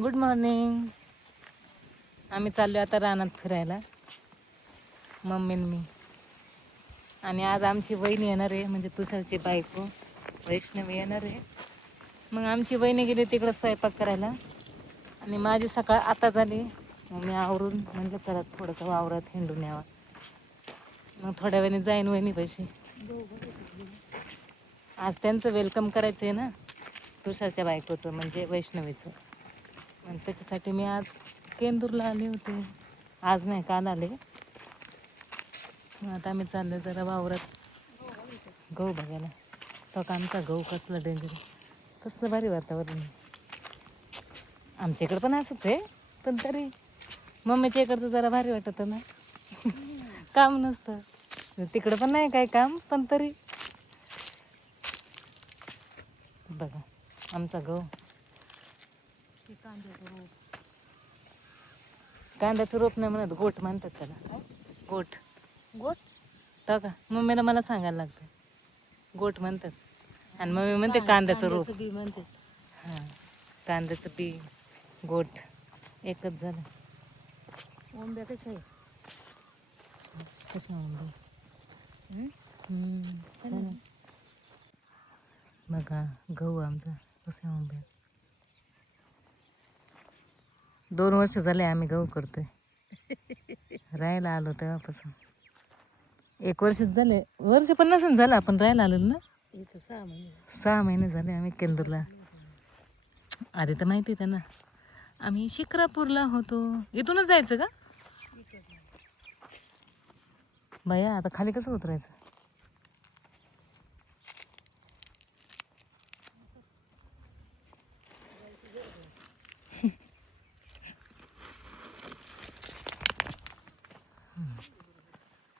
Good morning. आम्ही चाललो आता रानात फिरायला, मम्मी आणि मी. आणि आज आमची वहिनी येणार आहे, म्हणजे तुषारची बायको वैष्णवी येणार आहे. मग आमची वहिनी गेली तिकडं स्वयंपाक करायला आणि माझी सकाळ आता झाली. मग मी आवरून म्हटलं चला थोडंसं वावरात हिंडून यावं. मग थोड्या वेळाने जाईन वहिनी पैसे. आज त्यांचं वेलकम करायचं आहे ना, तुषारच्या बायकोचं म्हणजे वैष्णवीचं. मग त्याच्यासाठी मी आज केंदूरला आले होते. आज नाही, काल आले. मग आता आम्ही चाललो जरा वावरात गहू बघायला. तो का आमचा गहू कसला डेंजर, कसलं भारी वातावरण. आमच्या इकडं पण असंच आहे, पण तरी मम्मीच्या इकडचं जरा भारी वाटतं ना. काम नसतं तिकडं, पण नाही काय काम, पण तरी बघा आमचा गहू. कांद्याचं रोप नाही म्हणत, गोठ म्हणतात त्याला. गोठ गोठ तर का मम्मीला मला सांगायला लागतं, गोठ म्हणतात. आणि मम्मी म्हणते कांद्याचं रोप बी म्हणते. हां, कांद्याचं बी गोठ एकच झालं. ओंब्या कशा आहे, कशा ओंब्या बघा गहू आमचा कसा ओंब्या. 2 वर्ष झाले आम्ही गहू करतोय. राहायला आलो तेव्हापासून 1 वर्षच झाले. वर्ष पण नसून झालं आपण राहायला आलो ना. 6 महिने झाले आम्ही केंदूरला. आधी तर माहिती आहे ना, आम्ही शिक्रापूरला होतो. इथूनच जायचं का भैया? आता खाली कसं उतरायचं?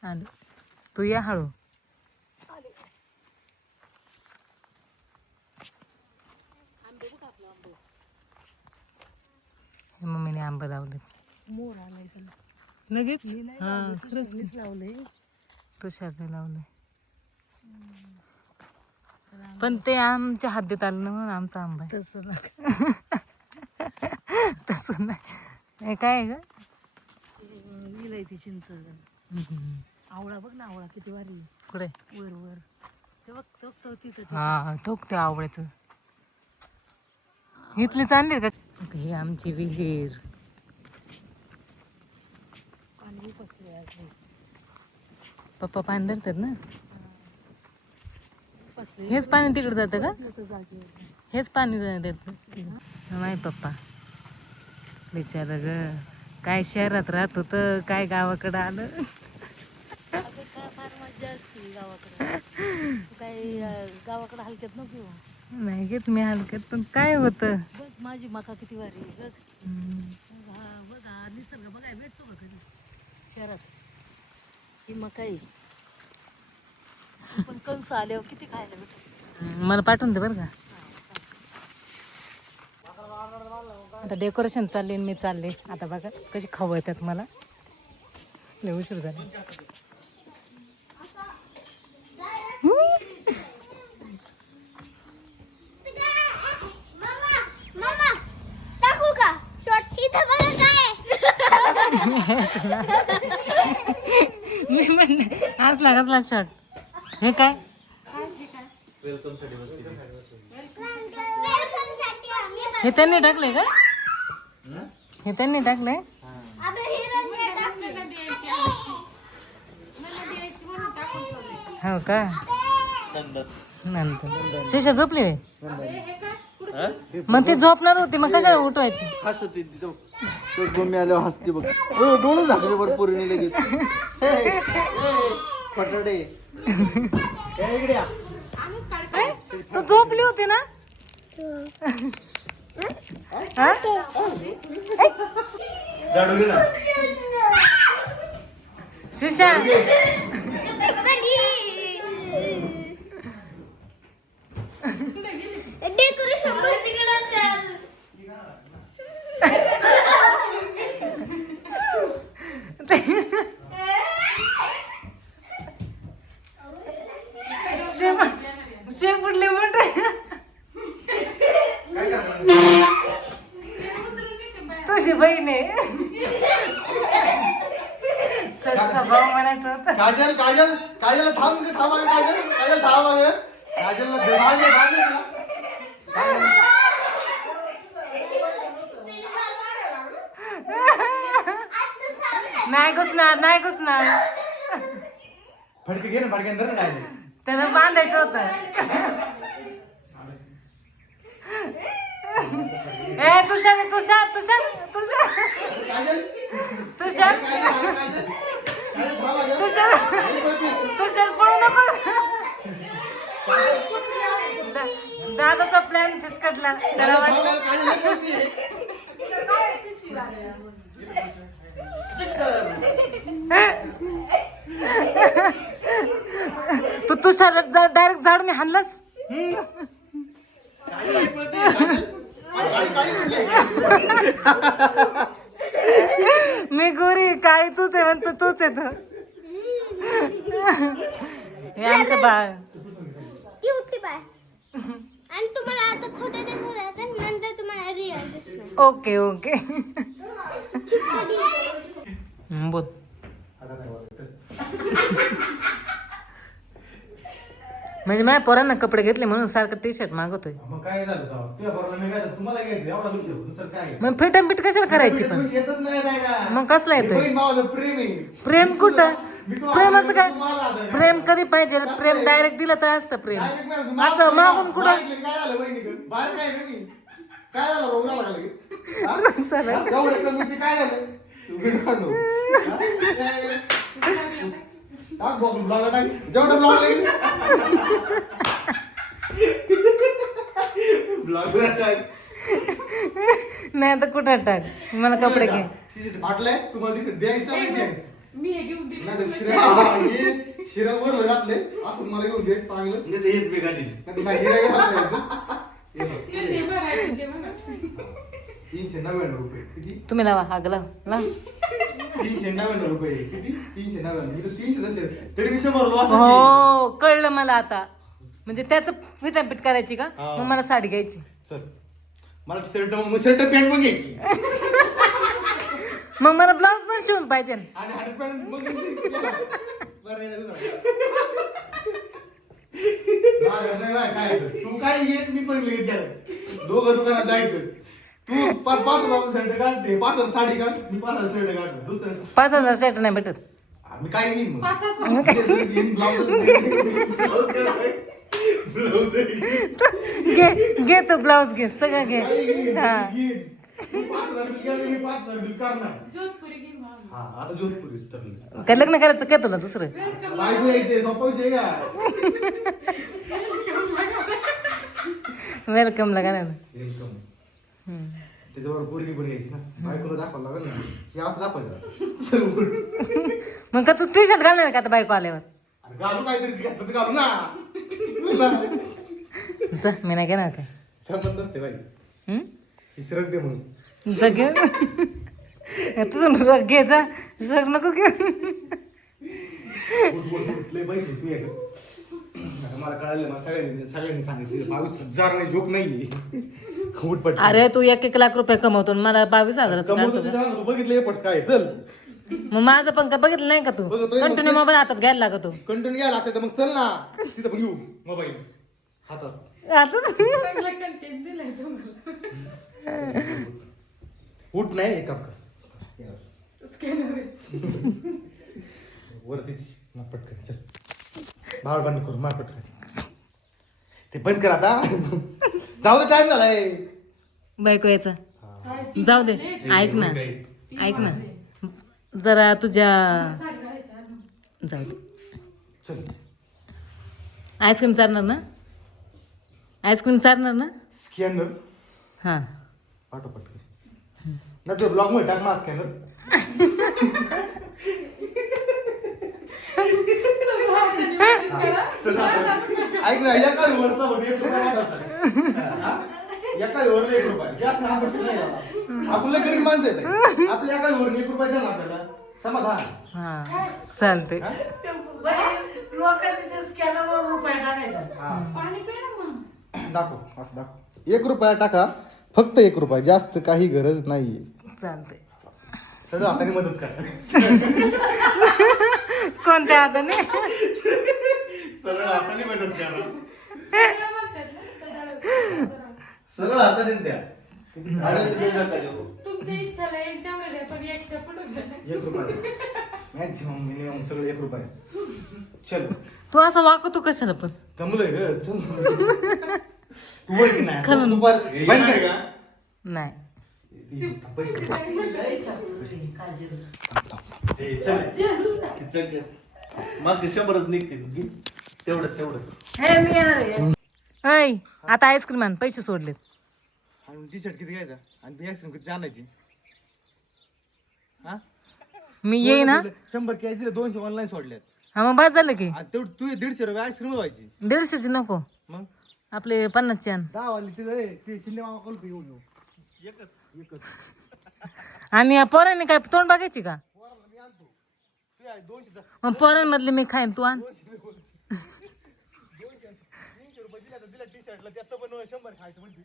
आलो, तू या हळू. मम्मीने आंबे लावले. मोर आलाय लगेच. हां खरंच लावले, तुषारने लावले. पण ते आमच्या हद्दीत आलं ना म्हणून आमचा आंबा आहे. तसं तसं नाही. काय आहे ग, विलायती चिंच. आवळा बघ ना, आवळा किती भारी. कुठे? वर वर ते बघ, तो तिथं. हा थोक ते आवळ्याचं. इथले चालले का? ही आमची विहीर. पाणी बसले, पप्पा पाणी धरतात ना. हेच पाणी तिकडे जातं का? हेच पाणी देत माही पप्पा बिचारा ग. काय शहरात राहत होतं, काय गावाकडं आलं. फार मजा असते गावाकडे. काही गावाकडे हलक्यात नको नाही घेत मी हलक्यात, पण काय होतं बघ माझी मका किती भारी बघ. बघा निसर्ग बघाय भेटतो का कधी शहरात? ही मकाई पण कंस आल्यावर किती खायला भेटत. मला पाठवून दे बरं का. आता डेकोरेशन चालले, मी चालले. आता बघा कशी खाऊ येतात मला. लय उशीर झाला. मी म्हणले हसला शॉट. हे काय हे त्यांनी टाकलंय का? हे त्यांनी टाकलंय. हो का? नंतर शिशा झोपली होय. मग ती झोपणार होती, मग कशाला उठवायची? हसते मम्मी आल्यावर हसते बघ. डोळे झाकले बरं पोरीने लगेच. फटाडे तू झोपली होती ना. झाडू घे ना शिशा. शेपुटले मोठे तुझी बहीण आहे. सचा भाऊ म्हणायचं होतं. काजल काजल काजल थांब थांब काजल काजल थांब काजलला नाही घुसणार नाही घुसणार. फडके घे ना फडके अंदर काय त्याला बांधायचं होतं. ए तुषार तुषार तुषार तुषार काजल तुषार तुषार तुषार पळू नको. दादाचा प्लॅन फिसकटला. त्याला वाटलं तू तुषारला डायरेक्ट झाडून हाणलास. मी गोरी काळी तूच आहे म्हणतो तूच आहे. हे आमचं बाळ. आणि तुम्हाला आता खोटं दिसत नंतर तुम्हाला रिअल दिसणार. ओके ओके बोल. म्हणजे माझ्या पोरांना कपडे घेतले म्हणून सारखं टी शर्ट मागवतोय. मग काय झालं तुझ्या बरोबर मी काय तुम्हाला घ्यायचं एवढा विषय दुसरं काय मग फिटंपीट कशाला करायची पण. येतच नाही राहिला. मग कसला येतोय बहीण भावाचं प्रेम आहे. प्रेम? कुठं प्रेमाचं काय? तुम्हाला आता आहे. प्रेम कधी पाहिजे? प्रेम डायरेक्ट दिलं तर असतं प्रेम. Direct नाही, तुम्हाला असं मागून कुठं काय झालं बहिणीकडे बाहेर काय नाही मी. काय झालं रोग झाला लागला की? हा? एवढं कमी ते काय झालं ब्लॉग टाक जेवढं ब्लॉग लागेल ब्लॉग टाक. नाही तर कुठं टाक. मला कपडे घे. टी-शर्ट फाटलंय तुम्हाला टी-शर्ट द्यायचं नाही द्यायचं. मी हे घेऊन दिली. नाही तर शिरावर घातले असंच मला घेऊन दे चांगलं. हेच बेगाडी ते बघायचं, ते बघा. 399 रुपये किती? तुम्ही लावा हाग लाव लाव. 399 रुपये किती? 399 मी तर 300 असेल तरी मी 100 लो असं. हो कळलं मला आता. म्हणजे त्याचं फिटापीट करायची का? मग मला साडी घ्यायची. चल मला शर्ट पॅन्ट पण घ्यायची मग मला ब्लाऊज पण शिवून पाहिजे. आणि हार्ट पॅन्ट मग काय तू काय घे मी पण घेत घ्या दोघं दुकानात जायचं. तू 5,000 शर्ट काढते 5,000 साडी काढ मी 5,000 शर्ट काढ दुसरं 5,000 शर्ट नाही भेटत. मी काय घेईन मग ब्लाउज घे घे तू ब्लाऊज घे सगळं घे. हा 5,000 मी 5,000 बिल करणार. जोधपुरी घेऊन बघा. हा आता जोधपुरी ठरलं. काय लग्न करायचं काय तुला दुसरं? बायको यायचे सोपवशे का वेलकम लगा ना. वेलकम. त्याच्यावर पोरगी पण यायची ना बायकोला दाखवावं लागेल ना हे असं दाखवायचं. चल उघड. मग का तू टी शर्ट घालणार का आता बायको आल्यावर? अरे घालू काहीतरी घेतलं तर घालू ना. चल ना. जा मी नाही घेणार काय. संबंध नसते बाई ही शर्ट दे म्हणून जा घे. तुझं रग घे जा. रग नको घे. लय पैसे तू एक मला कळालं मला सगळ्यांनी सांगितलं 22,000 नाही जोक नाही खूप अरे तू 1-1 लाख रुपये कमवतो आणि मला 22,000 कमवतो बघितलं हे पट्स काय चल मग माझं पण काय बघितलं नाही का तू? बघतोय. कंटिन्यू मोबाईल हातात घ्यायला लागतो. कंटिन्यू घ्यायला लागतं तर मग चल ना तिथं पण घेऊ मोबाईल हातात आता चांगला कंटेंट दिलाय तुम्हाला. उठ नाही एक काम कर स्कॅनर आहे. वरतीच मग पटकन चल भाव बंद करू मग पटकन ते बंद कर आता जाऊ दे टाइम झालाय. बायको यायचा जाऊ दे. ऐक ना ऐक ना जरा तुझ्या साडी घालायचं अजून. जाऊ दे. चल आईस्क्रीम चालणार ना? आईस्क्रीम चालणार ना? स्कॅनर हां पाठव पटकन ना तुझ्या ब्लॉग मध्ये टाक मा स्कॅनर. ऐक ना एका वरचा होती 1 रुपया वाटायचा. एका वर 1 रुपया जास्त अपेक्षा नाही झाला. आपलं गरीब माणसं आहेत आपल्या एका वर 1 रुपया द्या ना आपल्याला समाधान. हां चालते. पाणी पे ना मग. दाखव असं दाखव 1 रुपया टाका फक्त 1 रुपया जास्त काही गरज नाहीये. चालतंय. सगळं हाताने मदत करा. कोणत्या हाताने? सरळ हाताने मदत करा. सगळं म्हणतात ना, सरळ. सरळ हाताने द्या. आणि ते नका देऊ. तुमच्या इच्छाला एक तेवढं द्या, पण एकच्या पडून द्या. 1 रुपया मॅक्सिमम मिनिमम सगळं 1 रुपया. चल तू असं वाकतो कशाला पण? जमलंय ग. चल. तू बोल की नाही खरं. तू बंद कर. नाही. मागचे 100च निघतील तेवढं हे मी येणार आहे. ऐ, आता आईस्क्रीम आण, पैसे सोडलेत. आणि टी शर्ट किती घ्यायचा आणि आईस्क्रीम किती आणायची? हा मी येईन ना. 100 कॅश दिले 200 ऑनलाईन सोडल्यात. हा मग बाद झालं की. आणि तेवढं तू 150 रुपये आईस्क्रीम व्हायची. 150ची नको, मग आपले 50ची आण. 10 वाली ते शिंदे मामा कल्प येऊ घेऊ. एकच आणि या पोरांनी काय तोंड बघायची का? पोराला मी आणतो. तू आहे 200 मग पोरांमधले मी खाईन, तू आण. 300 रुपये दिला तर दिला टी शर्टला त्यात पण 100 खायचं म्हणते.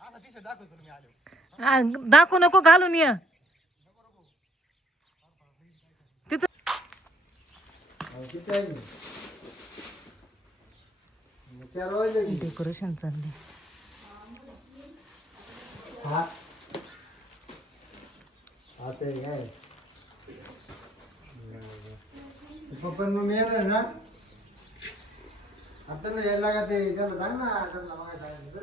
असा टी शर्ट दाखवतो मी आलो. दाखवू नको, घालून ये तिथं. डेकोरेशन चाललंय. पण मग येणार ना आता ना यायला का ते त्याला सांग ना त्यांना मग सांगितलं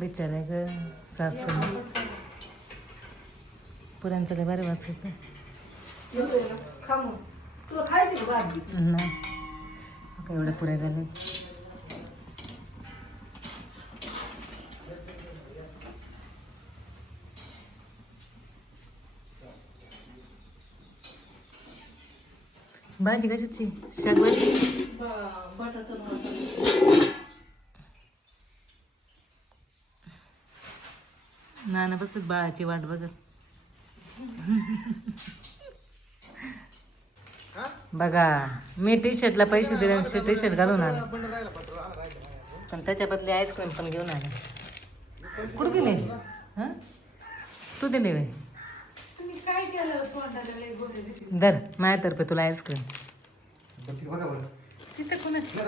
बिचारे ग सासू पुऱ्यांचं लय बरे वास होत. नाही का एवढ्या पुऱ्या झाल्या. भाजी कशाची? शाकभाजी. नाना बसत बाळाची वाट बघत. बघा मी टी शर्टला पैसे दिले, टी शर्ट घालून आले, पण त्याच्या बदले आईस्क्रीम पण घेऊन आले. कुठे दिले? हा तू दिले वे. तुम्ही काय केलं तोंडाला लय गोरे दिसले. धर माझ्यातर्फे तुला आईस्क्रीम. तिथं कोणाची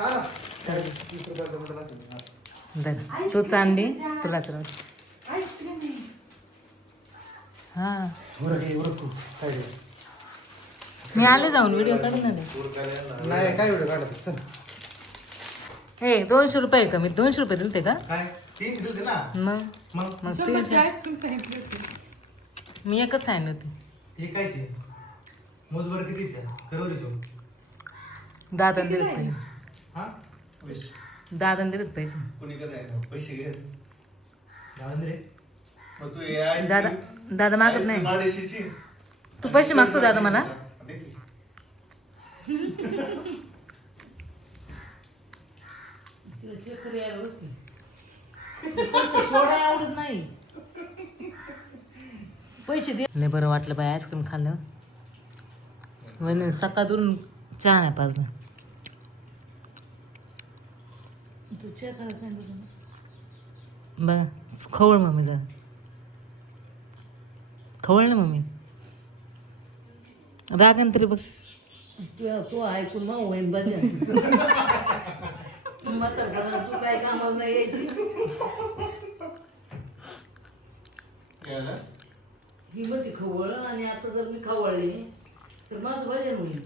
धर तूच आणली, तुलाच राहू. आईस्क्रीम आहे. हा मी आले जाऊन व्हिडिओ काढून आले. नाही काय एवढं काढत चल. हे 200 रुपये का? मी 200 रुपये दिलते का? काय 300 दिलते ना. मग मग मग 100ची 300 आईस्क्रीम सांगितली होती. मी एकच सांगितली होती. हे कायचे मोजबर किती त्या करवली शो. दादा दिलेत पैसे. हा दादा दिलेत पैसे. कोणी कधी पैसे घे दादा रे. मग तू दादा दादा मागत नाही. माडेशीची तू पैसे मागतो दादा मला. आवडत नाही पैसे दे. नाही बरं वाटलं बाय आईस्क्रीम खाल्लं. म्हणजे सकाळून चहा नाही पाजला. तू चहा खायला सांगितलं बघा. खवळ मम्मी जरा खवळ ना मम्मी. रागन तरी बघ. तू ऐकून मग होईन बघ तू काय कामाला नाही यायची. ही मध्ये खवळ आणि आता जर मी खवळली तर माझं भजन होईल.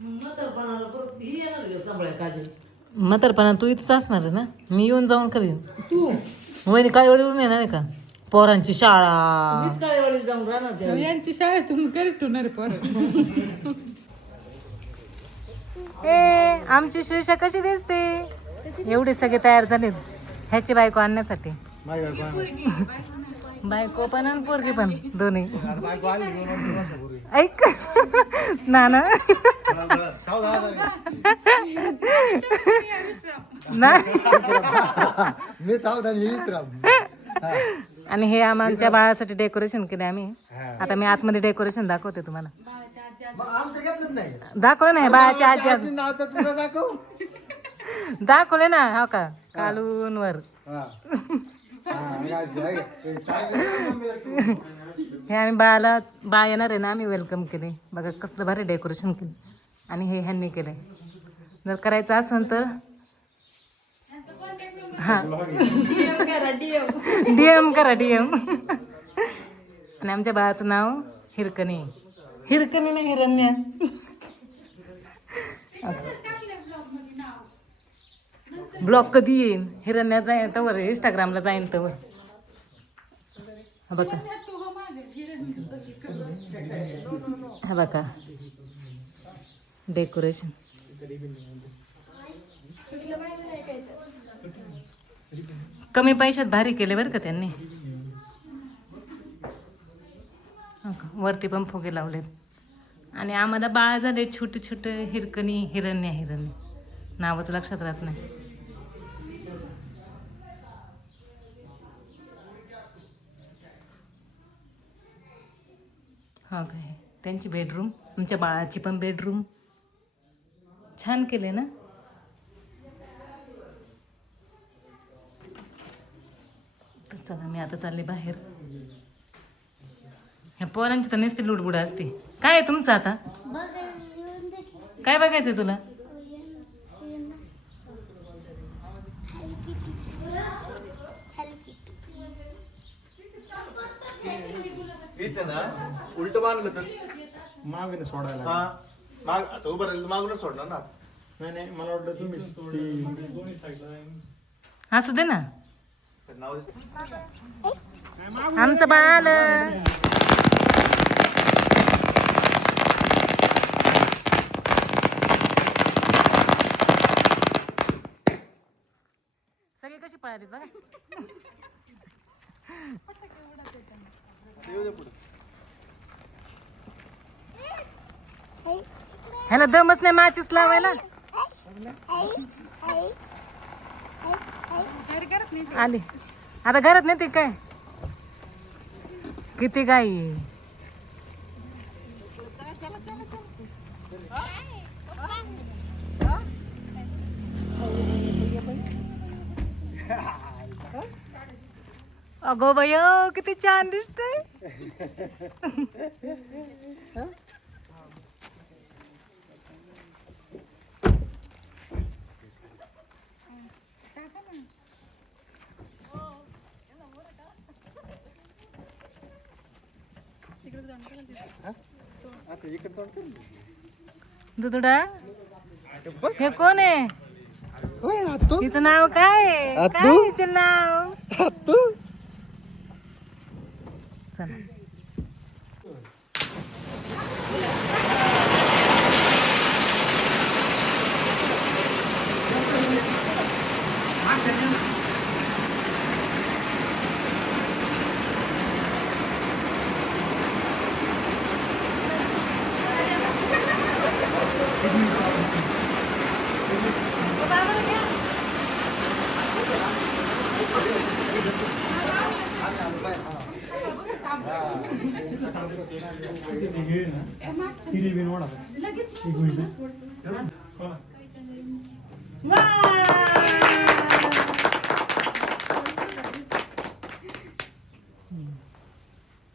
म्हातारपणाला परत ही येणार का सांभाळ्या काजल. म्हातारपणा तू इथंच असणार आहे ना. मी येऊन जाऊन करीन. तू वहिनी काळीवडीवरून येणार आहे का? पोरांची शाळा. मीच काळेवाडी जाऊन राहणार त्या यांची शाळेतून करीत होणार परत. ए आमची श्रीषा कशी दिसते? एवढे सगळे तयार झालेत. ह्याची बायको आणण्यासाठी माझी बायको आहे. बायको पण आणि पोरगी पण दोन्ही आता बायको आली की 2 वर्षापूर्वी. ऐक ना ना ना मी सावधानी हीच राम. आणि हे आमच्या बाळासाठी डेकोरेशन केले आम्ही. आता मी आतमध्ये डेकोरेशन दाखवते तुम्हाला. मग आमचं घेतलंच नाही. दाखवलं नाही बाळाची आजी आजी नाव तर तुझं दाखव. दाखवले ना हो का कालून वर. हा. हा, आजी आहे. हे सांगितलं मम्मीला तू. हे आम्ही बाळ येणार आहे ना आम्ही वेलकम केले. बघा कसलं भारी डेकोरेशन केलं. आणि हे ह्यांनी केलंय. जर करायचं असेल तर हा DM करा DM. आणि आमच्या बाळाचं नाव हिरकणी. हिरकणी ना हिरण्या. ब्लॉग कधी येईन हिरण्या जाईन तवर इंस्टाग्रामला जाईन तवर. हा बघा हा बघा डेकोरेशन कमी पैशात भारी केले बरं का त्यांनी. हो का? वरती पण फुगे लावलेत. आणि आम्हाला बाळ झाले छोटे छोटे हिरकणी हिरण्या नावच लक्षात राहत नाही. हा काय त्यांची बेडरूम आमच्या बाळाची पण बेडरूम छान केले ना. तर चला मी आता चालले बाहेर. ह्या पोरांची तर नुसती लुडबुड असते. काय आहे तुमचं आता बघा येऊन दे की. काय बघायचंय तुला. हीच आहे ना उलट बांधलं तर मागणे सोडायला. हा माग आता उभं राहिलं मागूनच सोडणार ना. नाही नाही मला वाटलं तुम्ही दोन्ही साईडला असू दे ना. नाव आमचं बाळ आलं. सगळे कशी पळाली बघा. ह्याला दमच नाही माचीस लावायला. आली आता घरात नाही ते काय किती गाई आहे. अगो बाय किती छान दिसतंय. आता इकडे तोंड कर. दुधडा हे कोण आहे. होय हातू. तिचं नाव काय आहे? काय आहे हिचं नाव. हातू. चला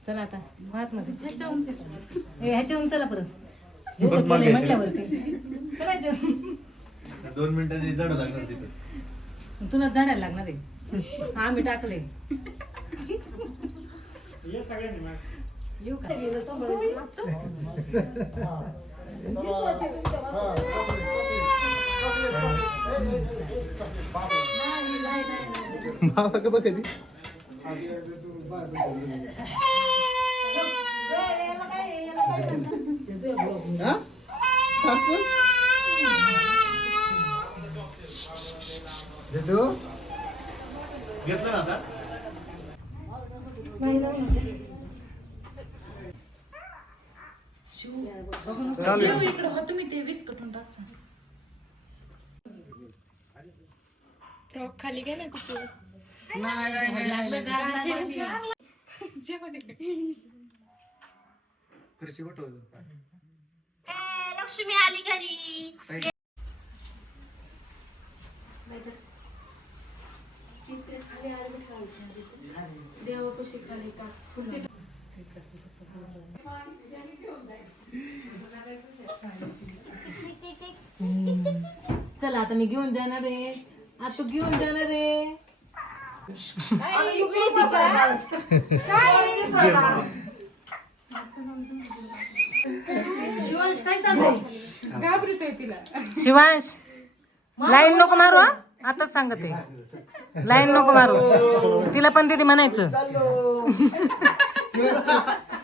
चला आता भात मध्ये ह्याच्याहून चला परत म्हटल्यावरती करायचं. 2 मिनिटांनी जड लागणार तिथं. तुला झाडायला लागणार आहे. आम्ही टाकले. येऊ का. मामा का बघ कधी देतो. घेतलं ना आता इकडे हो तुम्ही ते वीस कटून टाकसा खाली घ्या ना तिथे लक्ष्मी आली घरी. देवापाशी खाली टाक. चला आता मी घेऊन जाणार आहे. आता तू घेऊन जाणार आहे. शिवांश काय चाललंय घाबरतोय तिला. शिवांश लाईन नको मारू हा. आताच सांगते लाईन नको मारू. तिला पण दीदी म्हणायचं.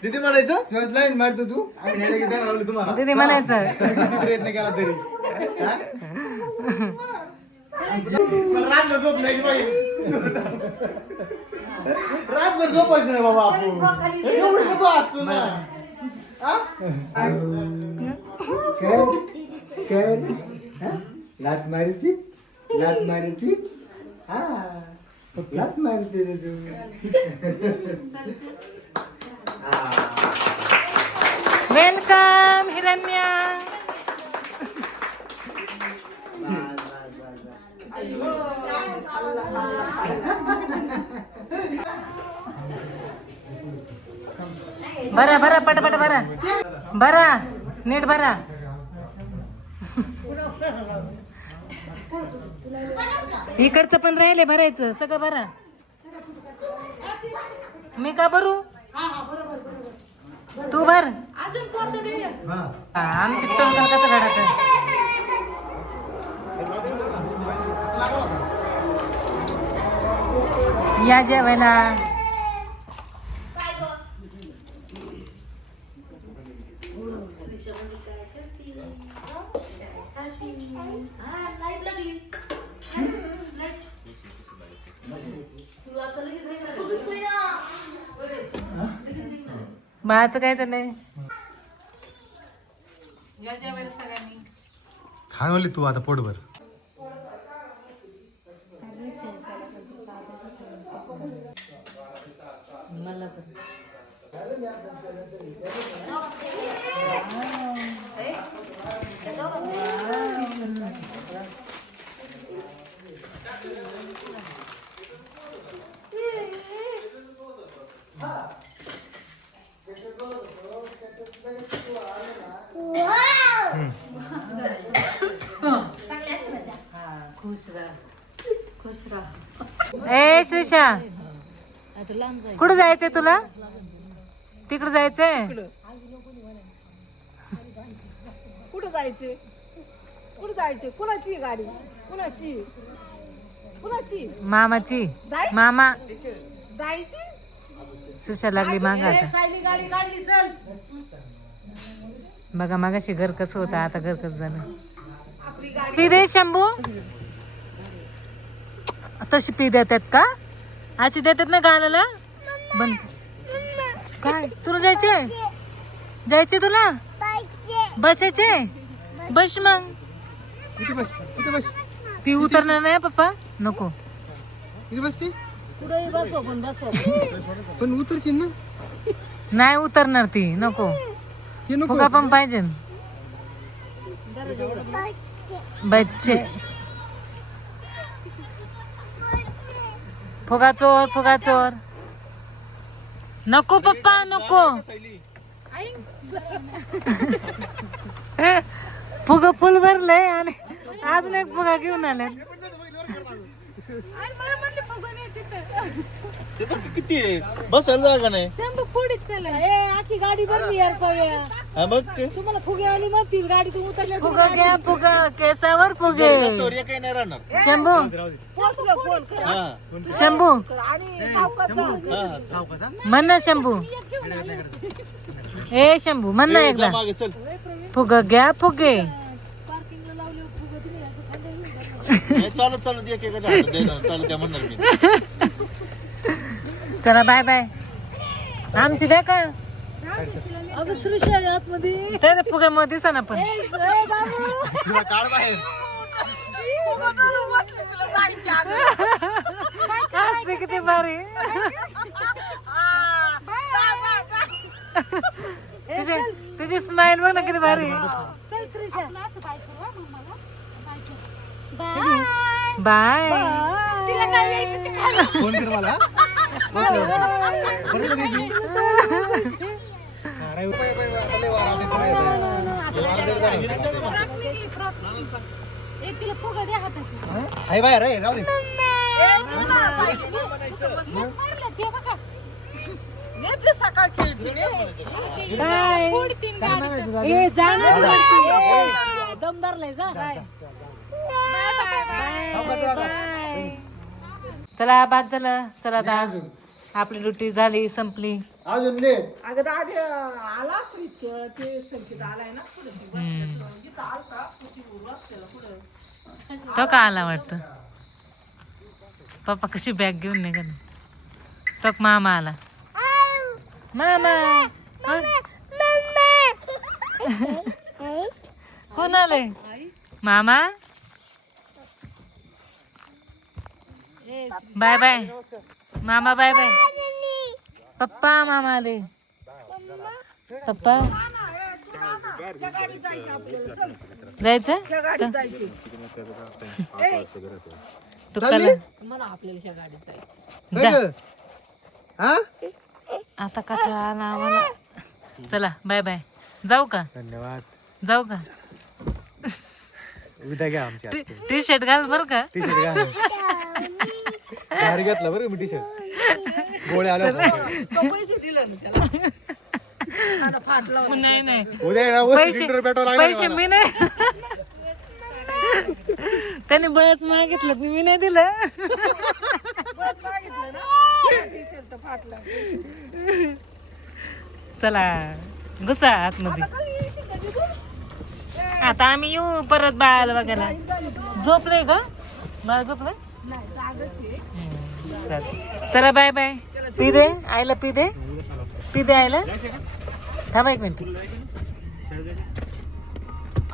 दीदी म्हणायचं तेव्हा लाईन मारतो तू आणि ह्याला किती लावली तुम्हाला दीदी म्हणायचं. किती प्रयत्न केला तरी हा? मला रातभर झोप नाही बाई. रातभर झोपायचं नाही बाबा आपण एवढं नको असतं ना हा? लात मारती हा लात मारते रे तू वेलकम हिरण्या. बरा बरा पटापट बरा बरा नीट बरा. इकडचं पण राहिले भरायचं सगळं भरा. मी का भरू तू भर. अजून पोत दे. आमची टोंगल कसं काढायचं. या जेवायला. बाळाचं काय चाललंय. खाणवली तू आता पोटभर. मला पण ए श्रीषा कुठं जायचंय तुला. तिकडं जायचंय. कुठं जायचे कुणाची गाडी कुणाची मामाची. मामा जायची सुशा लागली मागा आता. सायली गाडी काढली चल. बघा मागाशी घर कसं होतं आता घर कसं झालं. पी दे शंभू. तशी पी देतात का. अशी देतात ना गालाला. बंद काय तुला जायचे तुला बसायचे. बस मग इथे बस ती उतरणार नाही पप्पा. नको इथे बसती कुठेही बसव पण बसव. पण उतरशील ना. नाही उतरणार ती. नको हे नको फुगा पण पाहिजे. बच्चे फुगा चोर. नको पप्पा नको. फुगा फुल भरलंय आणि अजून एक फुगा घेऊन आले. किती बसायला जागा नाही. आखी गाडी भरली यार पव्या. हा मग तुम्हाला फुगे आली मग ती गाडी तू उतरल्या फुगा घ्या फुगा केसावर फुगे. काही नाही राहणार. शंभू पोचलं फोन कर हा शंभू आणि सावकाश जा. हा सावकाश म्हण ना शंभू. ए शंभू म्हण ना एकदा. मागे चल. फुगा घ्या फुगे. पार्किंगला लावले फुगे तुम्ही असं खांद्यावर घेऊन जाता. चालत चालत एक एकाच्या हातात द्यायला चालत द्या म्हणणार मी. चला बाय बाय. आमची द्या का अगं श्रीशा आतमध्ये त्या फुग्यामध्ये दिसा ना पण. तुला काढ बाहेर. असते किती भारी. तुझी स्माइल बघ ना किती भारी. चल श्रीशा बाय. तिला काय यायचं ते खाली. फोन कर मला. परत कधी येशील? तिला फुगा द्या हातात. आहे बाहेर आहे राहू दे. सकाळ खेळती बाय. ए जाणार वरती. दमदार लय जा. चला बाद झालं. चला दा आपली ड्युटी झाली संपली. अजून ले अगं दादी आला ते संकेत आलाय ना तो का आला वाटतं. पप्पा कशी बॅग घेऊन नाही का. तो मामा आला. मामा कोण आलंय. मामा बाय बाय. मामा बाय बाय. पप्पा मामा आले. पप्पा जायचं तू चालली? म्हणा आपल्याला ह्या गाडीत जायचं. जा. काय ग? हा आता कचरा आला आम्हाला. चला बाय बाय. जाऊ का. धन्यवाद. जाऊ का. उद्या घ्या आमच्या टी शर्ट घाल बर का. टी शर्ट घ्या. बाहेर घेतला बरं मी टी शर्ट. गोळे आले पैसे दिले ना त्याला. नाही नाही उद्या ना पैसे पैसे मी नाही. त्याने बळच मागितलं मी नाही दिलं. चला घुसा आतमध्ये. आता आम्ही येऊ परत बाळाला बघायला. झोपले का बाळ. झोपलं. चला बाय बाय. पी दे आईला. पी दे. पी दे आईला. थांबा एक मिनिट.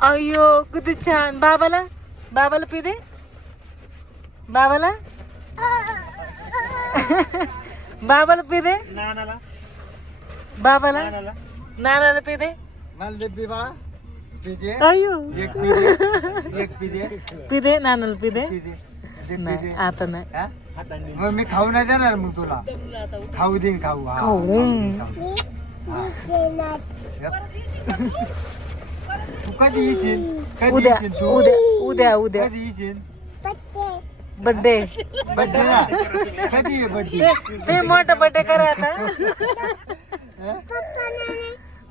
अय्यो किती छान. बाबाला बाबाला पी दे. बाबाला बाबाला पी दे. बाबाला नानाला पी दे. मालदेव बाळा पिजे. अय्यो एक पिजे. एक पिजे. पी दे. नानाला पी दे. पिजे. नाही आता नाही. हा? मग मी खाऊ नाही देणार मग तुला. खाऊ देईन खाऊ. हा. तू कधी येशील. कधी उद्या येशील तू. उद्या उद्या उद्या कधी येशील. बर्थडे. बड्डे ना. कधी आहे बड्डे. ते मोठा बर्थडे करा आता.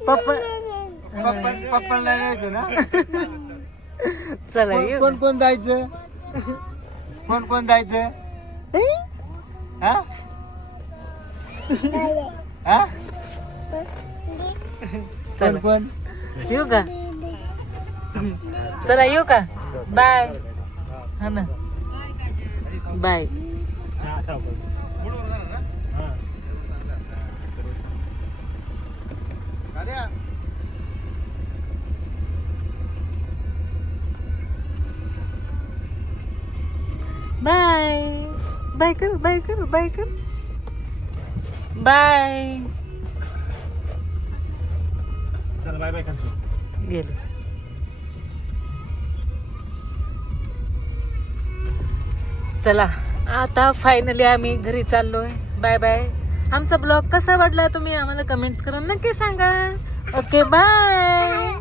पप्पा पप्पाला जायचं ना. चला कोण येऊ. कोण कोण जायचं. कोण कोण जायचं. हा हा कोण कोण. येऊ का. चला येऊ का. बाय. हा ना बाय. बाय बाय कर. बाय कर. बाय कर. बाय. चला बाय बाय कंसू. गेले. चला आता फायनली आम्ही घरी चाललोय. Bye bye. आमचा ब्लॉग कसा वाटला तुम्ही आम्हाला कमेंट्स करून नक्की सांगा. Okay bye.